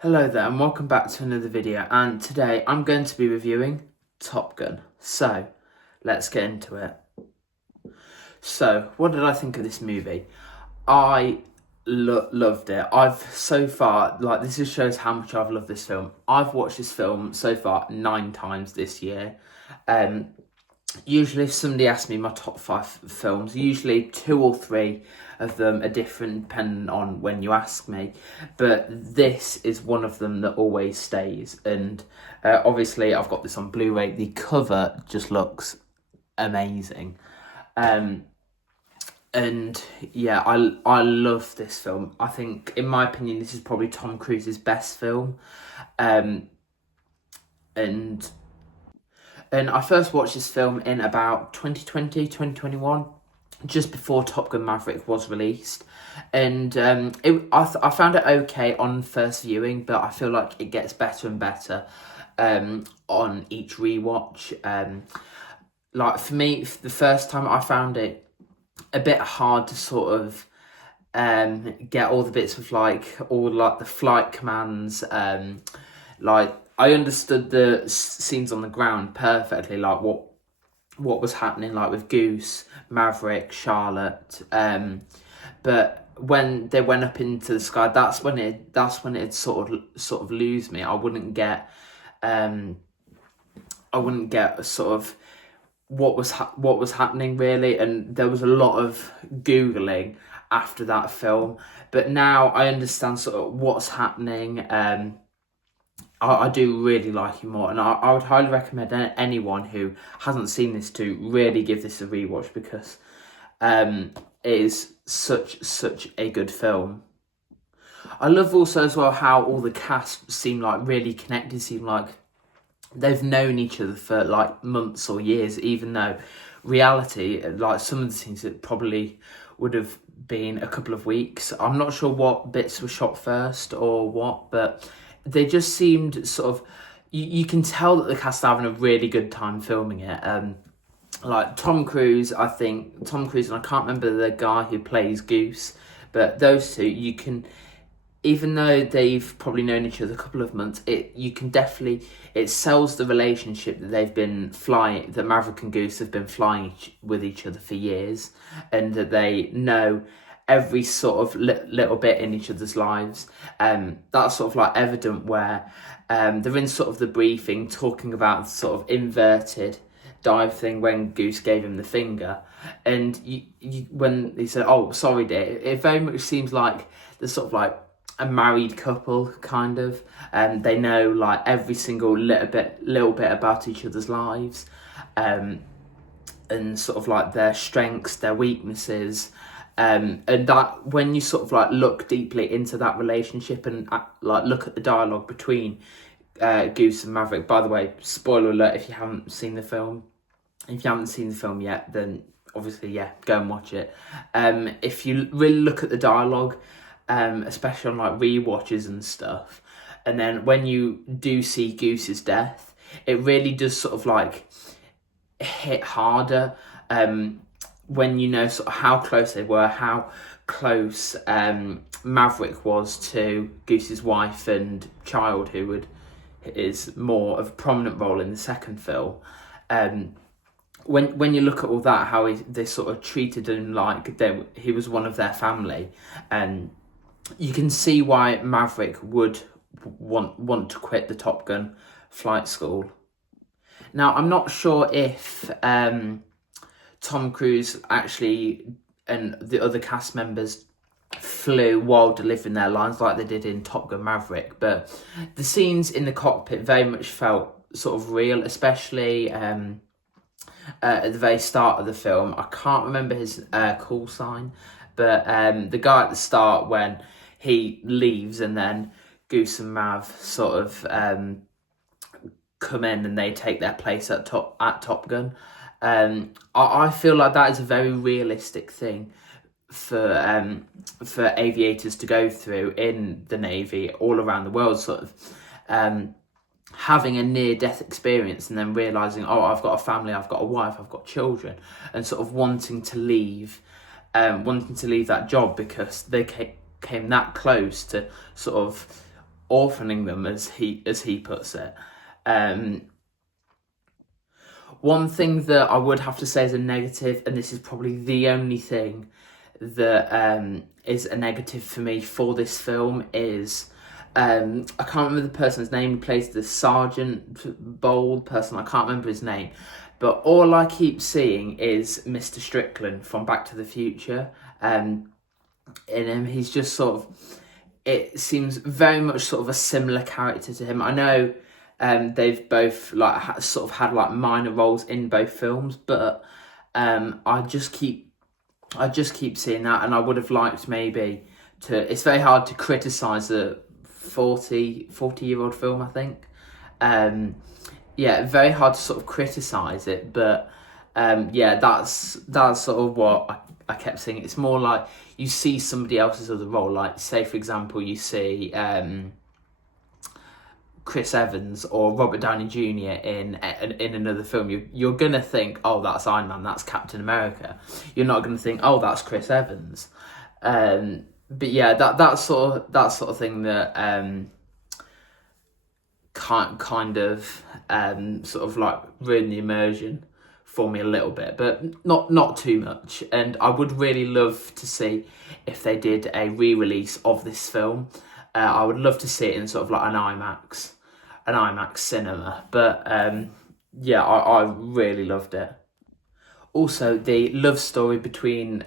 Hello there and welcome back to another video, and today I'm going to be reviewing Top Gun. So, let's get into it. So, what did I think of this movie? I loved it. This just shows how much I've loved this film. I've watched this film so far 9 times this year. Usually if somebody asks me my top 5 films, usually 2 or 3 of them are different depending on when you ask me, but this is one of them that always stays. And obviously I've got this on Blu-ray. The cover just looks amazing, and yeah, I love this film. I think, in my opinion, this is probably Tom Cruise's best film. And I first watched this film in about 2021, just before Top Gun Maverick was released. And I found it okay on first viewing, but I feel like it gets better and better on each rewatch. Like for me, the first time I found it a bit hard to sort of get all the bits of all the flight commands. I understood the scenes on the ground perfectly, like what was happening, like with Goose, Maverick, Charlotte. But when they went up into the sky, that's when it sort of lose me. I wouldn't get sort of what was happening really, and there was a lot of Googling after that film. But now I understand sort of what's happening. I do really like it more, and I would highly recommend anyone who hasn't seen this to really give this a rewatch, because it is such a good film. I love also as well how all the cast seem like really connected, seem like they've known each other for like months or years, even though reality, like some of the scenes, it probably would have been a couple of weeks. I'm not sure what bits were shot first or what, but they just seemed sort of, you can tell that the cast are having a really good time filming it. Like Tom Cruise, and I can't remember the guy who plays Goose, but those two, you can, even though they've probably known each other a couple of months, it sells the relationship that that Maverick and Goose have been flying with each other for years, and that they know every sort of little bit in each other's lives. That's sort of like evident where they're in sort of the briefing talking about sort of inverted dive thing when Goose gave him the finger, and when he said, "Oh, sorry, dear," it very much seems like they're sort of like a married couple, kind of, and they know like every single little bit about each other's lives, and sort of like their strengths, their weaknesses. And that when you sort of like look deeply into that relationship and like look at the dialogue between Goose and Maverick. By the way, spoiler alert if you haven't seen the film. If you haven't seen the film yet, then obviously, yeah, go and watch it. If you really look at the dialogue, especially on like rewatches and stuff, and then when you do see Goose's death, it really does sort of like hit harder. When you know sort of how close they were, how close Maverick was to Goose's wife and child, who is more of a prominent role in the second film. When you look at all that, how they sort of treated him like he was one of their family, and you can see why Maverick would want to quit the Top Gun flight school. Now, I'm not sure if Tom Cruise actually and the other cast members flew while delivering their lines like they did in Top Gun Maverick, but the scenes in the cockpit very much felt sort of real, especially at the very start of the film. I can't remember his call sign, but the guy at the start when he leaves and then Goose and Mav sort of come in and they take their place at Top Gun. I feel like that is a very realistic thing for aviators to go through in the Navy all around the world, sort of having a near-death experience and then realising, oh, I've got a family, I've got a wife, I've got children, and sort of wanting to leave that job because they came that close to sort of orphaning them, as he puts it. One thing that I would have to say is a negative, and this is probably the only thing that is a negative for me for this film, is I can't remember the person's name who plays the Sergeant Bold person. I can't remember his name, but all I keep seeing is Mr. Strickland from Back to the Future. In him, he's just sort of, it seems very much sort of a similar character to him. I know they've both like sort of had like minor roles in both films, but I just keep seeing that, and I would have liked maybe to. It's very hard to criticize a 40-year-old film, I think. Yeah, very hard to sort of criticize it, but yeah, that's sort of what I kept saying. It's more like you see somebody else's other role, like say for example you see Chris Evans or Robert Downey Jr. in another film, you're gonna think, oh, that's Iron Man, that's Captain America. You're not gonna think, oh, that's Chris Evans. But yeah, that sort of thing that kind of sort of like ruin the immersion for me a little bit, but not too much. And I would really love to see if they did a re-release of this film. I would love to see it in sort of like an IMAX cinema. But yeah, I really loved it. Also, the love story between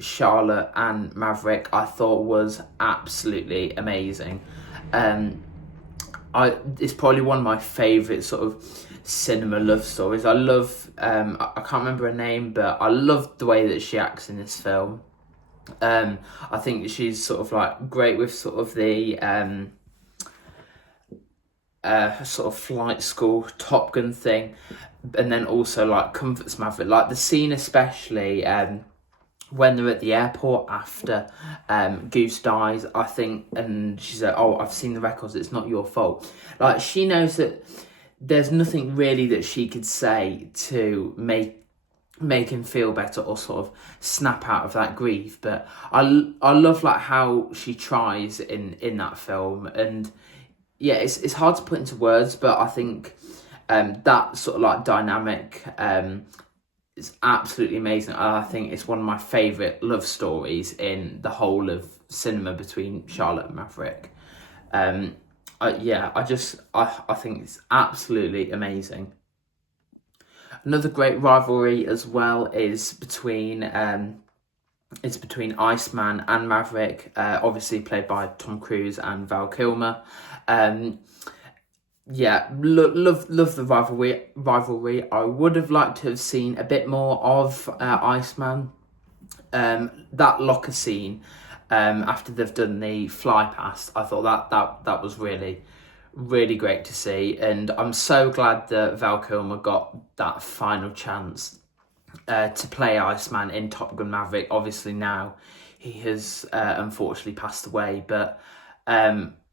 Charlotte and Maverick, I thought was absolutely amazing. It's probably one of my favourite sort of cinema love stories. I love, I can't remember her name, but I love the way that she acts in this film. I think she's sort of like great with sort of the sort of flight school Top Gun thing, and then also like comforts Maverick, like the scene especially when they're at the airport after Goose dies, I think, and she's like, oh, I've seen the records, it's not your fault. Like, she knows that there's nothing really that she could say to make him feel better or sort of snap out of that grief. But I love like how she tries in that film, and yeah, it's hard to put into words, but I think that sort of like dynamic is absolutely amazing. I think it's one of my favourite love stories in the whole of cinema between Charlotte and Maverick. Yeah, I think it's absolutely amazing. Another great rivalry as well is between Iceman and Maverick, obviously played by Tom Cruise and Val Kilmer. Yeah, love the rivalry. I would have liked to have seen a bit more of Iceman. That locker scene, after they've done the fly past, I thought that was really, really great to see, and I'm so glad that Val Kilmer got that final chance to play Iceman in Top Gun Maverick. Obviously now he has unfortunately passed away, but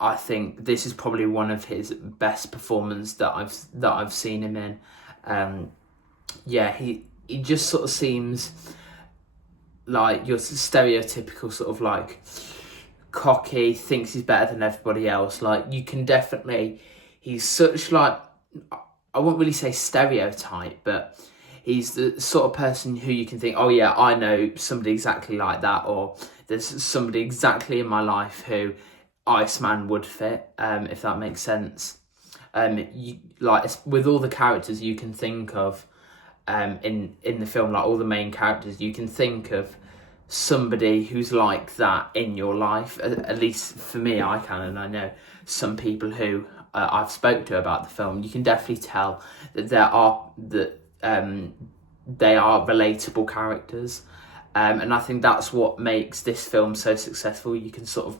I think this is probably one of his best performances that I've seen him in. Yeah, he just sort of seems like your stereotypical sort of like cocky, thinks he's better than everybody else. Like, you can definitely, he's such like, I won't really say stereotype, but he's the sort of person who you can think, oh yeah, I know somebody exactly like that, or there's somebody exactly in my life who Iceman would fit, if that makes sense. You like, with all the characters you can think of in the film, like all the main characters, you can think of somebody who's like that in your life. At least for me, I can, and I know some people who I've spoke to about the film. You can definitely tell that they are relatable characters, and I think that's what makes this film so successful. You can sort of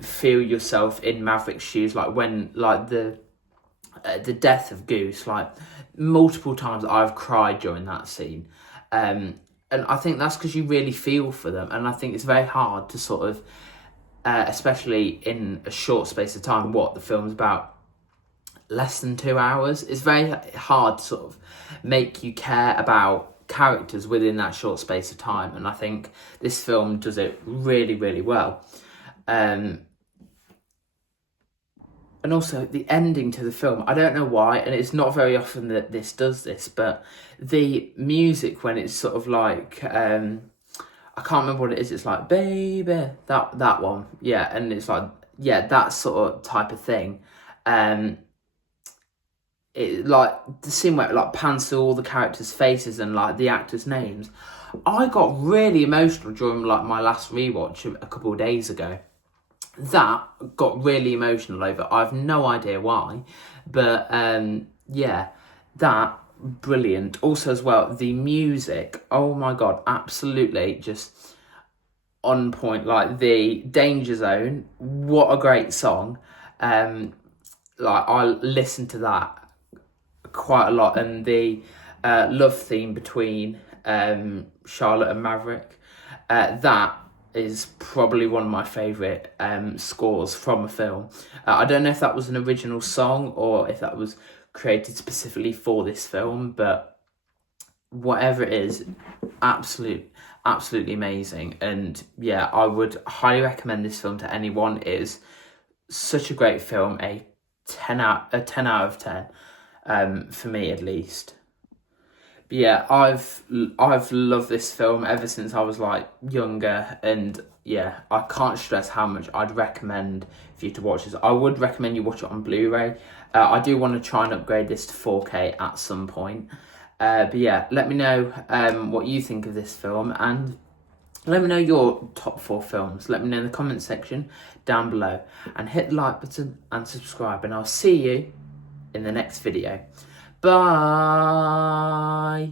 feel yourself in Maverick's shoes, like when like the death of Goose, like multiple times I've cried during that scene, and I think that's because you really feel for them, and I think it's very hard to sort of especially in a short space of time, what the film's about, less than 2 hours, it's very hard to sort of make you care about characters within that short space of time, and I think this film does it really, really well. And also the ending to the film, I don't know why, and it's not very often that this does this, but the music when it's sort of like, I can't remember what it is, it's like, baby, that one, yeah, and it's like, yeah, that sort of type of thing. It, like, the scene where it like pans through all the characters' faces and like the actors' names, I got really emotional during like my last rewatch a couple of days ago. That got really emotional over. I've no idea why, but yeah, that brilliant. Also, as well, the music. Oh my god, absolutely just on point. Like the Danger Zone. What a great song. Like I listen to that quite a lot, and the love theme between Charlotte and Maverick. That is probably one of my favourite scores from a film. I don't know if that was an original song or if that was created specifically for this film, but whatever it is, absolutely amazing. And yeah, I would highly recommend this film to anyone. It is such a great film, a 10 out of 10, for me at least. But yeah, I've loved this film ever since I was like younger, and yeah, I can't stress how much I'd recommend for you to watch this. I would recommend you watch it on Blu-ray. I do want to try and upgrade this to 4K at some point. But yeah, let me know what you think of this film, and let me know your top 4 films. Let me know in the comment section down below, and hit the like button and subscribe, and I'll see you in the next video. Bye.